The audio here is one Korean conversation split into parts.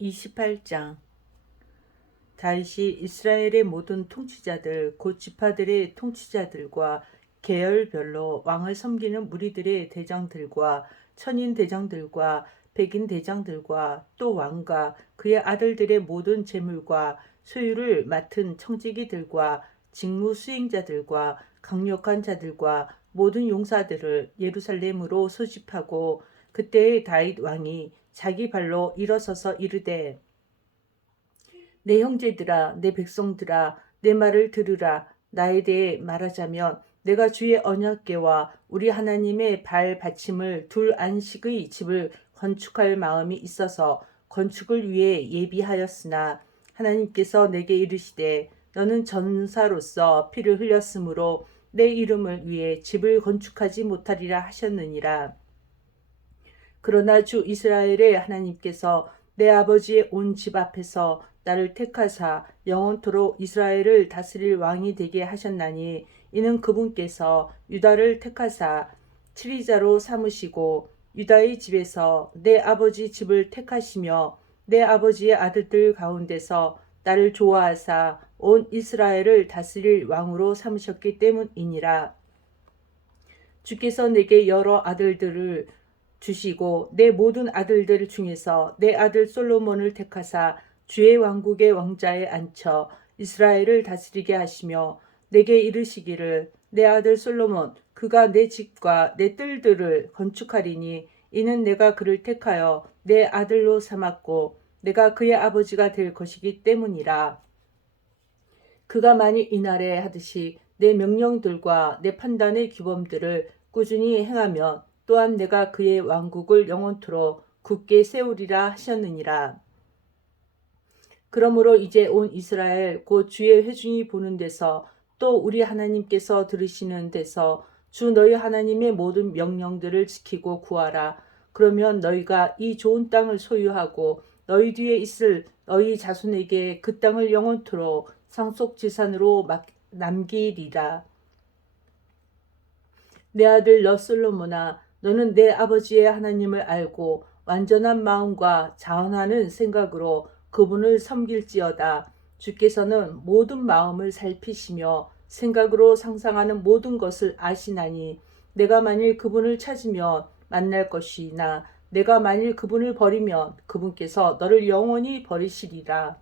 28장. 다윗이 이스라엘의 모든 통치자들 곧 지파들의 통치자들과 계열별로 왕을 섬기는 무리들의 대장들과 천인 대장들과 백인 대장들과 또 왕과 그의 아들들의 모든 재물과 소유를 맡은 청지기들과 직무 수행자들과 강력한 자들과 모든 용사들을 예루살렘으로 소집하고 그때의 다윗 왕이 자기 발로 일어서서 이르되 내 형제들아 내 백성들아 내 말을 들으라. 나에 대해 말하자면 내가 주의 언약궤와 우리 하나님의 발 받침을 둘 안식의 집을 건축할 마음이 있어서 건축을 위해 예비하였으나 하나님께서 내게 이르시되 너는 전사로서 피를 흘렸으므로 내 이름을 위해 집을 건축하지 못하리라 하셨느니라. 그러나 주 이스라엘의 하나님께서 내 아버지의 온 집 앞에서 나를 택하사 영원토록 이스라엘을 다스릴 왕이 되게 하셨나니 이는 그분께서 유다를 택하사 치리자로 삼으시고 유다의 집에서 내 아버지 집을 택하시며 내 아버지의 아들들 가운데서 나를 좋아하사 온 이스라엘을 다스릴 왕으로 삼으셨기 때문이니라. 주께서 내게 여러 아들들을 주시고 내 모든 아들들 중에서 내 아들 솔로몬을 택하사 주의 왕국의 왕자에 앉혀 이스라엘을 다스리게 하시며 내게 이르시기를 내 아들 솔로몬 그가 내 집과 내 뜰들을 건축하리니 이는 내가 그를 택하여 내 아들로 삼았고 내가 그의 아버지가 될 것이기 때문이라. 그가 만일 이날에 하듯이 내 명령들과 내 판단의 규범들을 꾸준히 행하면 또한 내가 그의 왕국을 영원토록 굳게 세우리라 하셨느니라. 그러므로 이제 온 이스라엘 곧 주의 회중이 보는 데서 또 우리 하나님께서 들으시는 데서 주 너희 하나님의 모든 명령들을 지키고 구하라. 그러면 너희가 이 좋은 땅을 소유하고 너희 뒤에 있을 너희 자손에게 그 땅을 영원토록 상속재산으로 남기리라. 내 아들 너 솔로몬아 너는 내 아버지의 하나님을 알고 완전한 마음과 자원하는 생각으로 그분을 섬길지어다. 주께서는 모든 마음을 살피시며 생각으로 상상하는 모든 것을 아시나니 내가 만일 그분을 찾으면 만날 것이나 내가 만일 그분을 버리면 그분께서 너를 영원히 버리시리라.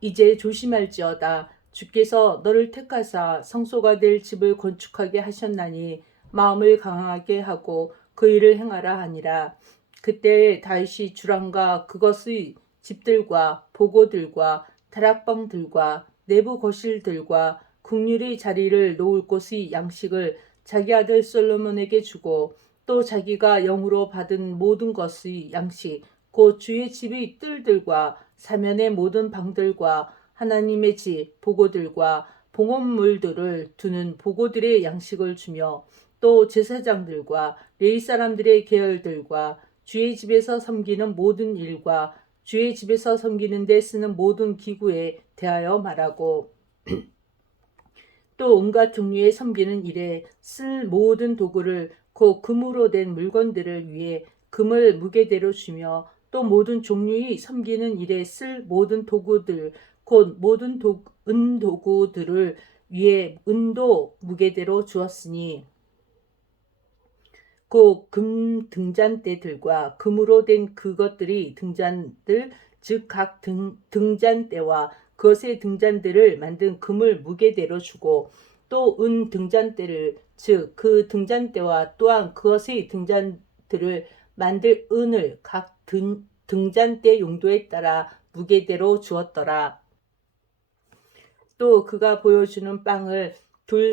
이제 조심할지어다. 주께서 너를 택하사 성소가 될 집을 건축하게 하셨나니 마음을 강하게 하고 그 일을 행하라 하니라. 그때 다윗이 주랑과 그것의 집들과 보고들과 다락방들과 내부 거실들과 국률의 자리를 놓을 곳의 양식을 자기 아들 솔로몬에게 주고 또 자기가 영으로 받은 모든 것의 양식 곧 주의 집의 뜰들과 사면의 모든 방들과 하나님의 집 보고들과 봉헌물들을 두는 보고들의 양식을 주며 또 제사장들과 레위 사람들의 계열들과 주의 집에서 섬기는 모든 일과 주의 집에서 섬기는 데 쓰는 모든 기구에 대하여 말하고 또 온갖 종류의 섬기는 일에 쓸 모든 도구를 곧 금으로 된 물건들을 위해 금을 무게대로 주며 또 모든 종류의 섬기는 일에 쓸 모든 도구들 곧 모든 은도구들을 위해 은도 무게대로 주었으니 곧 금 등잔대들과 금으로 된 그것들이 등잔들 즉 각 등잔대와 그것의 등잔들을 만든 금을 무게대로 주고 또 은 등잔대를 즉 그 등잔대와 또한 그것의 등잔들을 만들 은을 각 등잔대 용도에 따라 무게대로 주었더라. 또 그가 보여주는 빵을 둘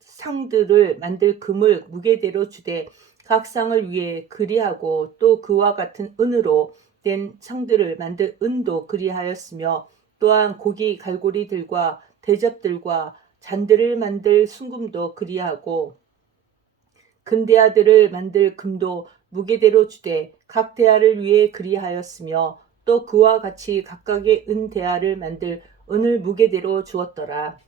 상들을 만들 금을 무게대로 주되 각 상을 위해 그리하고 또 그와 같은 은으로 된 상들을 만들 은도 그리하였으며 또한 고기 갈고리들과 대접들과 잔들을 만들 순금도 그리하고 금대야들을 만들 금도 무게대로 주되 각 대야를 위해 그리하였으며 또 그와 같이 각각의 은대야를 만들 은을 무게대로 주었더라.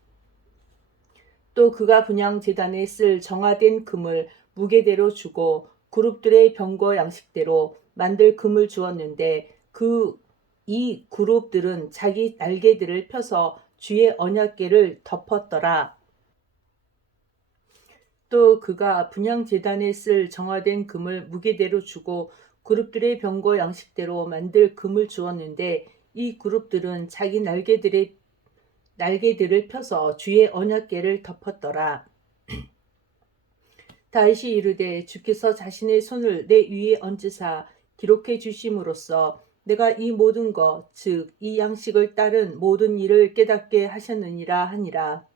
또 그가 분향 제단에 쓸 정화된 금을 무게대로 주고 그룹들의 병거 양식대로 만들 금을 주었는데 이 그룹들은 자기 날개들을 펴서 주의 언약궤를 덮었더라. 또 그가 분향제단에 쓸 정화된 금을 무게대로 주고 그룹들의 병거 양식대로 만들 금을 주었는데 이 그룹들은 자기 날개들을 펴서 주의 언약궤를 덮었더라. 다윗이 이르되 주께서 자신의 손을 내 위에 얹으사 기록해 주심으로써 내가 이 모든 것 즉 이 양식을 따른 모든 일을 깨닫게 하셨느니라 하니라.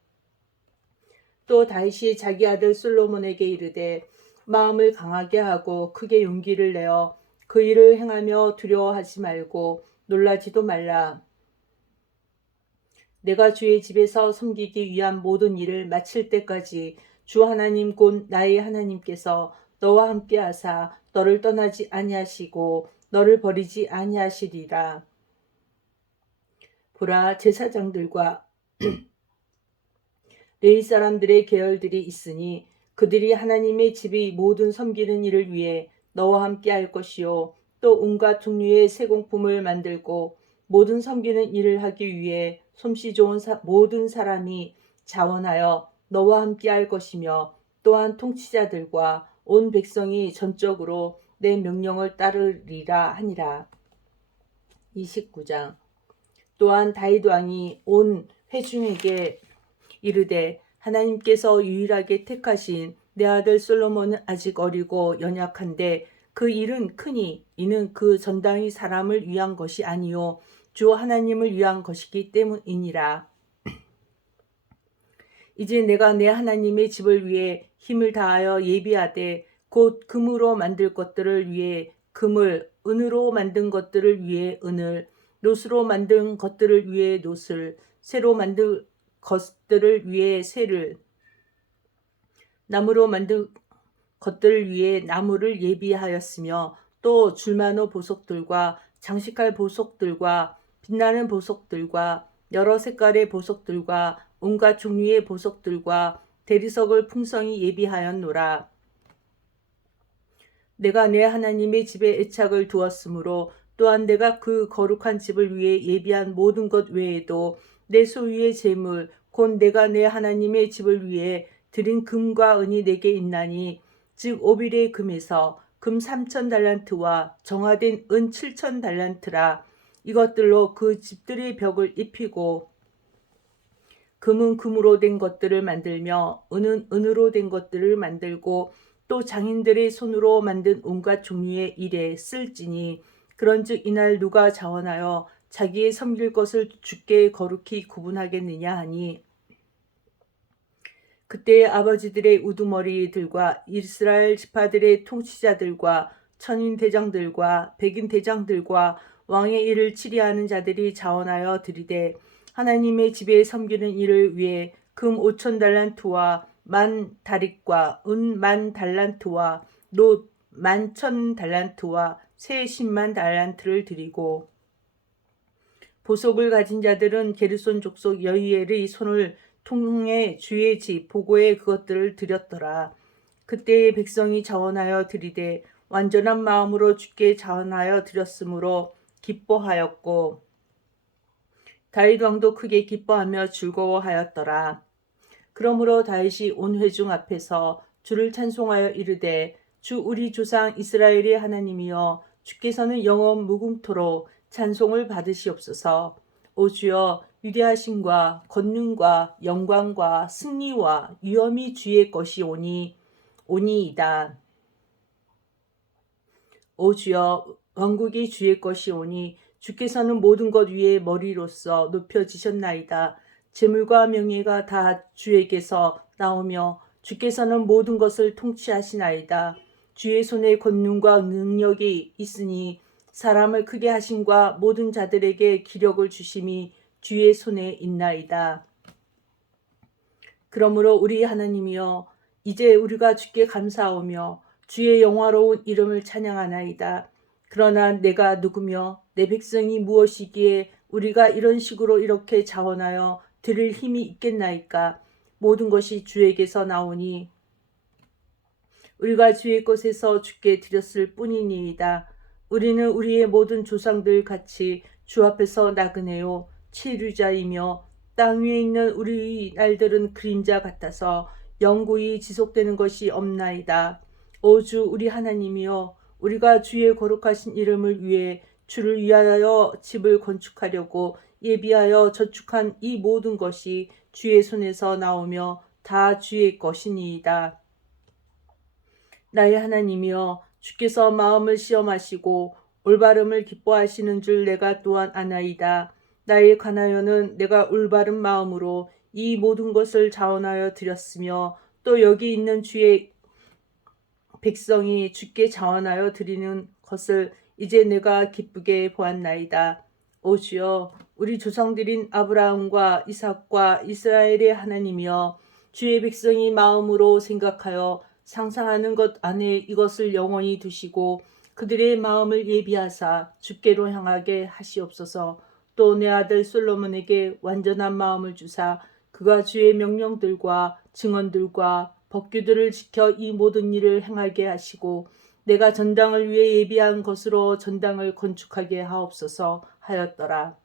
또 다윗이 자기 아들 솔로몬에게 이르되 마음을 강하게 하고 크게 용기를 내어 그 일을 행하며 두려워하지 말고 놀라지도 말라. 내가 주의 집에서 섬기기 위한 모든 일을 마칠 때까지 주 하나님 곧 나의 하나님께서 너와 함께 하사 너를 떠나지 아니하시고 너를 버리지 아니하시리라. 보라, 제사장들과 레위 사람들의 계열들이 있으니 그들이 하나님의 집의 모든 섬기는 일을 위해 너와 함께 할 것이요 또 온갖 종류의 세공품을 만들고 모든 섬기는 일을 하기 위해 솜씨 좋은 모든 사람이 자원하여 너와 함께 할 것이며 또한 통치자들과 온 백성이 전적으로 내 명령을 따르리라 하니라. 29장. 또한 다윗 왕이 온 회중에게 이르되 하나님께서 유일하게 택하신 내 아들 솔로몬은 아직 어리고 연약한데 그 일은 크니 이는 그 전당이 사람을 위한 것이 아니요 주 하나님을 위한 것이기 때문이니라. 이제 내가 내 하나님의 집을 위해 힘을 다하여 예비하되 곧 금으로 만들 것들을 위해 금을, 은으로 만든 것들을 위해 은을, 노스로 만든 것들을 위해 노스를, 쇠로 만든 것들을 위해 쇠를, 나무로 만든 것들을 위해 나무를 예비하였으며 또 줄마노 보석들과 장식할 보석들과 빛나는 보석들과 여러 색깔의 보석들과 온갖 종류의 보석들과 대리석을 풍성히 예비하였노라. 내가 내 하나님의 집에 애착을 두었으므로 또한 내가 그 거룩한 집을 위해 예비한 모든 것 외에도 내 소유의 재물 곧 내가 내 하나님의 집을 위해 드린 금과 은이 내게 있나니 즉 오빌의 금에서 금 3,000달란트와 정화된 은 7,000달란트라. 이것들로 그 집들의 벽을 입히고 금은 금으로 된 것들을 만들며 은은 은으로 된 것들을 만들고 또 장인들의 손으로 만든 온갖 종류의 일에 쓸지니 그런즉 이날 누가 자원하여 자기의 섬길 것을 주께 거룩히 구분하겠느냐 하니 그때의 아버지들의 우두머리들과 이스라엘 지파들의 통치자들과 천인 대장들과 백인 대장들과 왕의 일을 치리하는 자들이 자원하여 드리되 하나님의 집에 섬기는 일을 위해 금 5,000달란트와 만 다릭과 은 10,000달란트와 놋 11,000달란트와 새 10만 달란트를 드리고 보석을 가진 자들은 게르손 족속 여이엘의 손을 통해 주의 집 보고에 그것들을 드렸더라. 그때의 백성이 자원하여 드리되 완전한 마음으로 주께 자원하여 드렸으므로 기뻐하였고 다윗 왕도 크게 기뻐하며 즐거워하였더라. 그러므로 다윗이 온 회중 앞에서 주를 찬송하여 이르되 주 우리 조상 이스라엘의 하나님이여 주께서는 영원 무궁토록 찬송을 받으시옵소서. 오 주여 위대하심과 권능과 영광과 승리와 위엄이 주의 것이오니이다. 오 주여 왕국이 주의 것이오니 주께서는 모든 것 위에 머리로서 높여지셨나이다. 재물과 명예가 다 주에게서 나오며 주께서는 모든 것을 통치하시나이다. 주의 손에 권능과 능력이 있으니 사람을 크게 하심과 모든 자들에게 기력을 주심이 주의 손에 있나이다. 그러므로 우리 하나님이여 이제 우리가 주께 감사하오며 주의 영화로운 이름을 찬양하나이다. 그러나 내가 누구며 내 백성이 무엇이기에 우리가 이런 식으로 이렇게 자원하여 드릴 힘이 있겠나이까. 모든 것이 주에게서 나오니 우리가 주의 것에서 주께 드렸을 뿐이니이다. 우리는 우리의 모든 조상들 같이 주 앞에서 나그네요 치류자이며 땅 위에 있는 우리 날들은 그림자 같아서 영구히 지속되는 것이 없나이다. 오 주 우리 하나님이여, 우리가 주의 거룩하신 이름을 위해 주를 위하여 집을 건축하려고 예비하여 저축한 이 모든 것이 주의 손에서 나오며 다 주의 것이니이다. 나의 하나님이여, 주께서 마음을 시험하시고 올바름을 기뻐하시는 줄 내가 또한 아나이다. 나에 관하여는 내가 올바른 마음으로 이 모든 것을 자원하여 드렸으며 또 여기 있는 주의 백성이 주께 자원하여 드리는 것을 이제 내가 기쁘게 보았나이다. 오 주여, 우리 조상들인 아브라함과 이삭과 이스라엘의 하나님이여, 주의 백성이 마음으로 생각하여 상상하는 것 안에 이것을 영원히 두시고 그들의 마음을 예비하사 주께로 향하게 하시옵소서. 또 내 아들 솔로몬에게 완전한 마음을 주사 그가 주의 명령들과 증언들과 법규들을 지켜 이 모든 일을 행하게 하시고 내가 전당을 위해 예비한 것으로 전당을 건축하게 하옵소서 하였더라.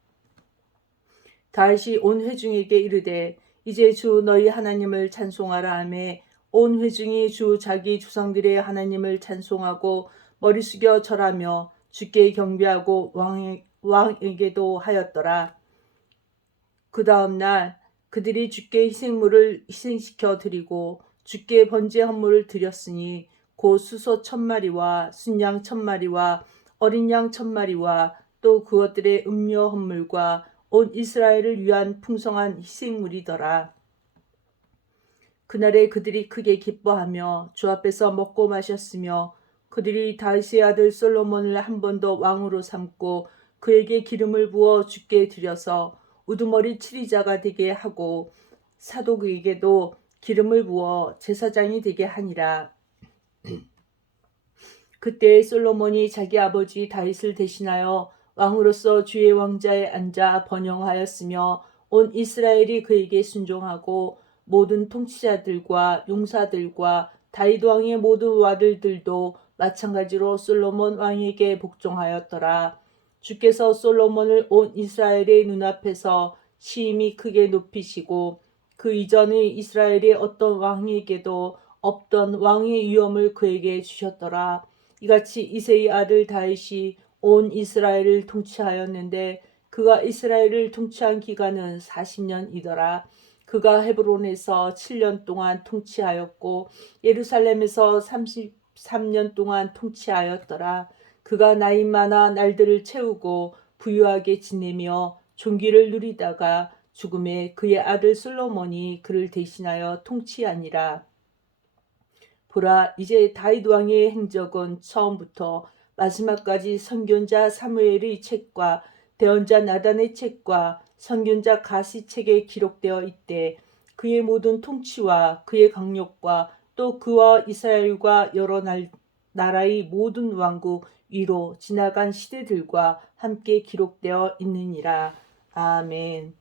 다시 온 회중에게 이르되 이제 주 너희 하나님을 찬송하라 하매 온 회중이 주 자기 조상들의 하나님을 찬송하고 머리 숙여 절하며 주께 경배하고 왕에게도 하였더라. 그 다음 날 그들이 주께 희생물을 희생시켜 드리고 주께 번제 헌물을 드렸으니 곧 수소 1000마리와 순양 1000마리와 어린 양 1000마리와 또 그것들의 음료 헌물과 온 이스라엘을 위한 풍성한 희생물이더라. 그날에 그들이 크게 기뻐하며 주 앞에서 먹고 마셨으며 그들이 다윗의 아들 솔로몬을 한 번 더 왕으로 삼고 그에게 기름을 부어 주께 드려서 우두머리 치리자가 되게 하고 사독에게도 기름을 부어 제사장이 되게 하니라. 그때 솔로몬이 자기 아버지 다윗을 대신하여 왕으로서 주의 왕자에 앉아 번영하였으며 온 이스라엘이 그에게 순종하고 모든 통치자들과 용사들과 다윗 왕의 모든 아들들도 마찬가지로 솔로몬 왕에게 복종하였더라. 주께서 솔로몬을 온 이스라엘의 눈앞에서 심히 크게 높이시고 그 이전의 이스라엘의 어떤 왕에게도 없던 왕의 위엄을 그에게 주셨더라. 이같이 이새의 아들 다윗이 온 이스라엘을 통치하였는데 그가 이스라엘을 통치한 기간은 40년이더라. 그가 헤브론에서 7년 동안 통치하였고 예루살렘에서 33년 동안 통치하였더라. 그가 나이 많아 날들을 채우고 부유하게 지내며 존귀를 누리다가 죽음에 그의 아들 솔로몬이 그를 대신하여 통치하니라. 보라, 이제 다윗 왕의 행적은 처음부터 마지막까지 선견자 사무엘의 책과 대언자 나단의 책과 선견자 가시 책에 기록되어 있되 그의 모든 통치와 그의 강력과 또 그와 이스라엘과 여러 나라의 모든 왕국 위로 지나간 시대들과 함께 기록되어 있느니라. 아멘.